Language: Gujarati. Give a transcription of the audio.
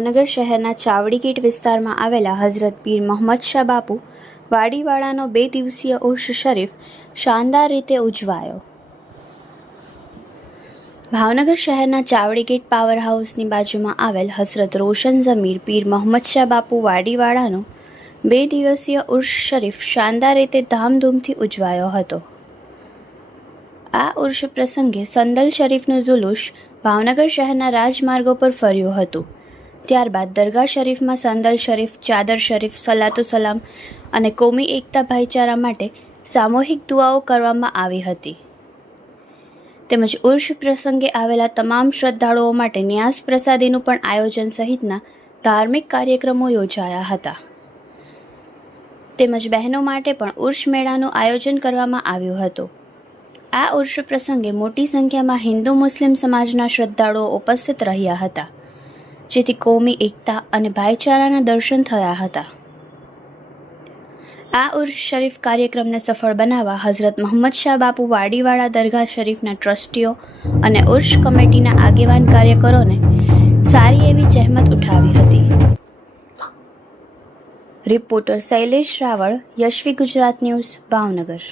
ભાવનગર શહેરના ચાવડી ગેટ વિસ્તારમાં આવેલા હઝરત પીર મોહમ્મદ શાહ બાપુ વાડીવાળાનો 2 દિવસીય ઉર્સ શરીફ શાનદાર રીતે ઉજવાયો। ભાવનગર શહેરના ચાવડી ગેટ પાવર હાઉસની બાજુમાં આવેલ હઝરત રોશન ઝમીર પીર મોહમ્મદ શાહ બાપુ વાડીવાળાનો 2 દિવસીય ઉર્સ શરીફ શાનદાર રીતે ધામધૂમથી ઉજવાયો હતો। આ ઉર્સ પ્રસંગે સંદલ શરીફનું જુલુસ ભાવનગર શહેરના રાજમાર્ગો પર ફર્યું હતું। ત્યારબાદ દરગાહ શરીફમાં સંદલ શરીફ, ચાદર શરીફ, સલાતો સલામ અને કોમી એકતા ભાઈચારા માટે સામૂહિક દુઆઓ કરવામાં આવી હતી। તેમજ ઉર્સ પ્રસંગે આવેલા તમામ શ્રદ્ધાળુઓ માટે ન્યાસ પ્રસાદીનું પણ આયોજન સહિતના ધાર્મિક કાર્યક્રમો યોજાયા હતા। તેમજ બહેનો માટે પણ ઉર્સ મેળાનું આયોજન કરવામાં આવ્યું હતું। આ ઉર્સ પ્રસંગે મોટી સંખ્યામાં હિન્દુ મુસ્લિમ સમાજના શ્રદ્ધાળુઓ ઉપસ્થિત રહ્યા હતા, જેથી કોમી એકતા અને ભાઈચારાના દર્શન થયા હતા। આ ઉર્સ શરીફ કાર્યક્રમને સફળ બનાવવા હઝરત મોહમ્મદ શાહ બાપુ વાડીવાળા દરગાહ શરીફના ટ્રસ્ટીઓ અને ઉર્સ કમિટીના આગેવાન કાર્યકરોને સારી એવી જહેમત ઉઠાવી હતી। Reporter Shailesh Raval, Yashvi Gujarat news, Bhavnagar.